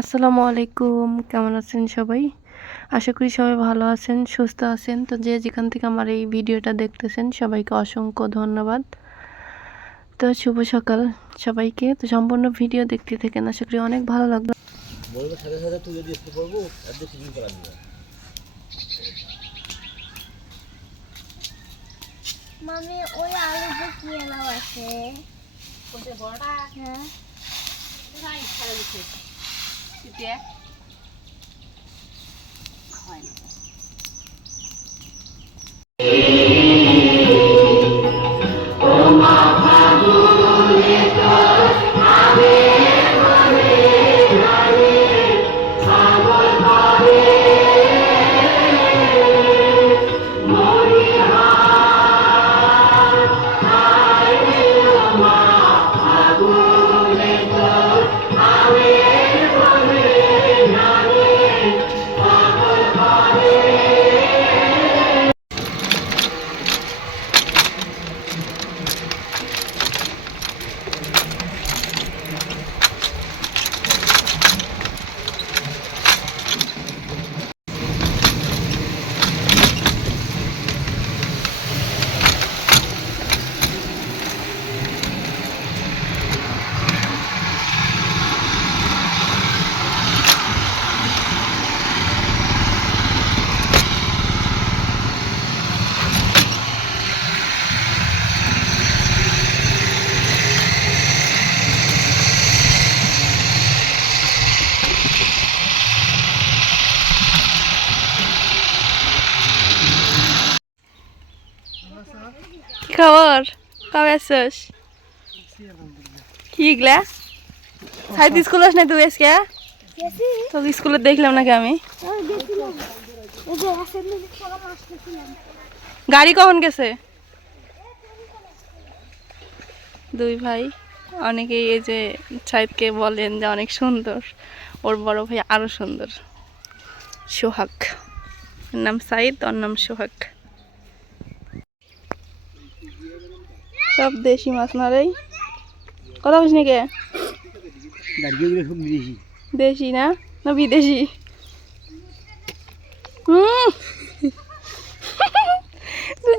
আসসালামু আলাইকুম, কেমন আছেন সবাই? আশা করি সবাই ভালো আছেন, সুস্থ আছেন। তো যে যেখান থেকে আমার এই ভিডিওটা দেখতেছেন সবাইকে অসংখ্য ধন্যবাদ। তো শুভ সকাল সবাইকে। তো সম্পূর্ণ ভিডিও দেখতে থাকেন, আশা করি অনেক ভালো লাগবে। বলবো সাথে সাথে তুই যদি স্কুল পড়বো আর বেশি দিন করা দিবে মামি ওই আলুতে কি এলাও আছে কোনটা বড়টা? হ্যাঁ নাই ছাড়া দিতে দিতে হয় না। কি খবর? কবে আসছিস? কি গলা সাইড স্কুল আস না তুই আজকে? গেছি তো স্কুলে দেখলাম নাকি আমি। গেছিলাম এই যে অ্যাসেম্বলি সব আসতেছিলাম গাড়ি কখন গেছে? দুই ভাই। অনেকেই এই যে সাইদকে বলেন যে অনেক সুন্দর, ওর বড় ভাই আরো সুন্দর, সোহাগ। ওর নাম সাইদ, ওর নাম সোহাগ। সব দেশি মাছ না রে? কথা বলিস নাকি? দাঁড়িয়ে সব বিদেশি দেশি না না বিদেশি? হুম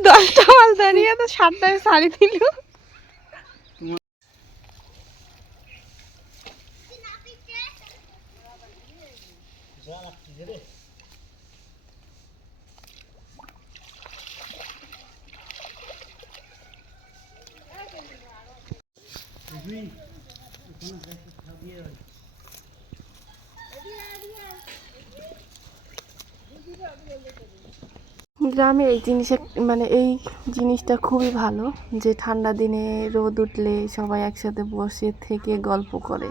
10টা মাছ দাঁড়িয়ে তো 7টায় ছাড়ি দিল। গ্রামে এই জিনিসের মানে এই জিনিসটা খুবই ভালো যে ঠান্ডা দিনে রোদ উঠলে সবাই একসাথে বসে থেকে গল্প করে।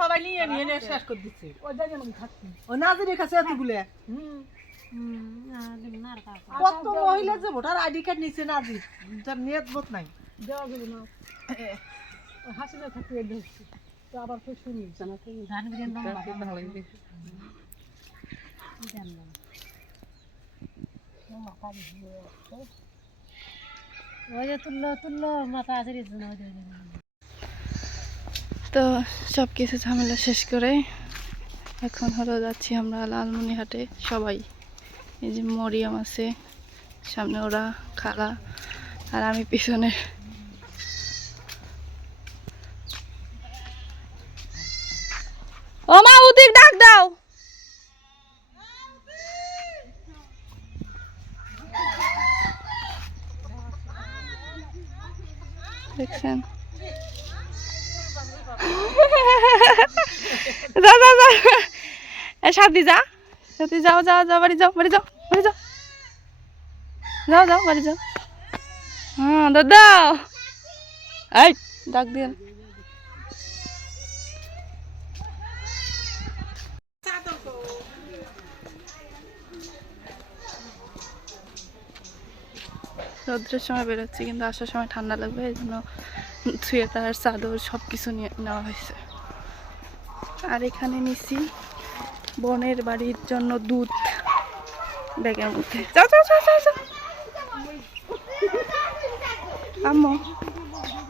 সবাই নিয়ে নিয়ে নিয়ে শেষ করে দিচ্ছে। ও নাজিরের কাছে এতগুলো কত মহিলা যে ভোটার আইডি কার্ড নিচ্ছে নাজির, যার নেট বোধ নাই। হাসিনা থাকতে দেখছি তো আবার তো শুনি তো সব কিছু ঝামেলা শেষ করে এখন হলো যাচ্ছি আমরা লালমনিরহাটে সবাই। এই যে মরিয়ম আছে সামনে, ওরা খালা আর আমি পিছনে। ও মা উদিক ডাক দাও। দেখছেন যা যা যা সাথী যা সাথী যাও যাও যাও বাড়ি যাও বাড়ি যাও বাড়ি যাও যাও যাও বাড়ি যাও হ্যাঁ দাদা এই ডাক দিয়ে রৌদ্রের সময় বেরোচ্ছি কিন্তু আসার সময় ঠান্ডা লাগবে এই জন্য সোয়েটার চাদর সব কিছু নিয়ে নেওয়া হয়েছে। আর এখানে নিছি বোনের বাড়ির জন্য দুধ ব্যাগের মধ্যে। যাও যাও যাও যাও যাও আম্মু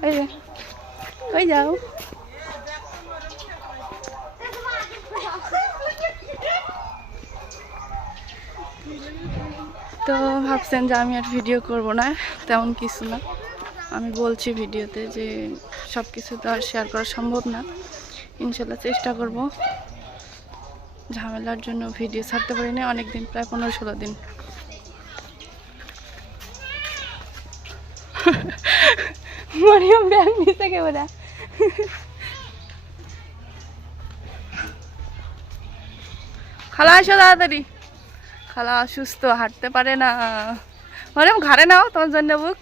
এই যে ওই যাও। তো ভাবছেন যে আমি আর ভিডিও করব না, তেমন কিছু না। আমি বলছি ভিডিওতে যে সব কিছু তো আর শেয়ার করা সম্ভব না। ইনশাল্লাহ চেষ্টা করব। ঝামেলার জন্য ভিডিও ছাড়তে পারি না অনেকদিন, প্রায় 15-16 দিন। মরিয়ম ব্যাগ নিচে কেবলা খালা আসো তাড়াতাড়ি। খালা অসুস্থ, হাঁটতে পারে না। মরিয়ম ঘাড়ে নাও তোমার জন্য বুক।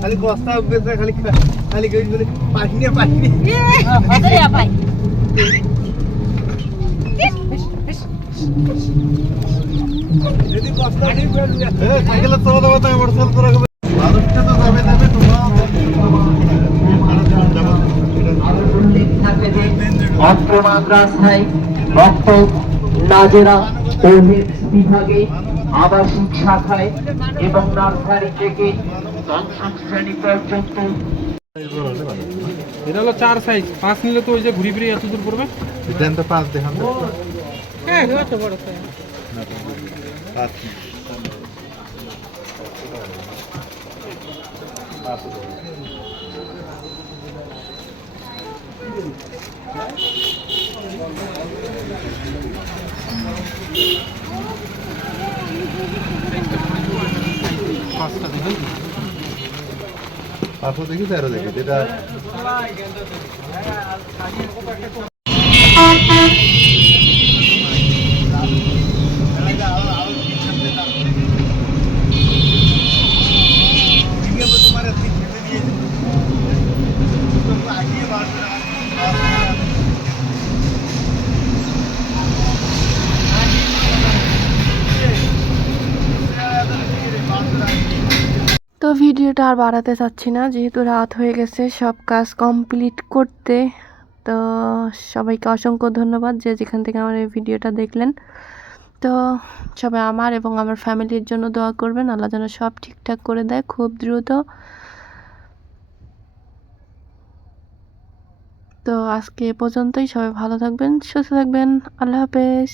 খালি কষ্ট খালি খালি পাখি নিয়ে পাখি যদি কষ্ট সাইকেলের তো মোটরসাইকেল করে মানুষটা তো যাবে যাবে অত্র মাদ্রাসায় রক্তক নাজেরা ও হেলথ বিভাগে আবাসিক শাখায় এবং নার্সারি থেকে পঞ্চম শ্রেণী পর্যন্ত। এটা হলো 4 সাইজ, 5 নিলে তো ওই যে ঘুরি ফিরে এত দূর পড়বে। দেন তো 5 দেখান তো। হ্যাঁ কত বড় তো 5 5টা দেখেন। 5 দেখি 13 দেখি যেটা তো ভিডিওটা আর বাড়াতে চাচ্ছি না, যেহেতু রাত হয়ে গেছে সব কাজ কমপ্লিট করতে। তো সবাইকে অসংখ্য ধন্যবাদ যে যেখান থেকে আমার এই ভিডিওটা দেখলেন। তো সবাই আমার এবং আমার ফ্যামিলির জন্য দোয়া করবেন, আল্লাহ যেন সব ঠিকঠাক করে দেয় খুব দ্রুত। তো আজকে এ পর্যন্তই। সবাই ভালো থাকবেন, সুস্থ থাকবেন। আল্লাহ হাফেজ।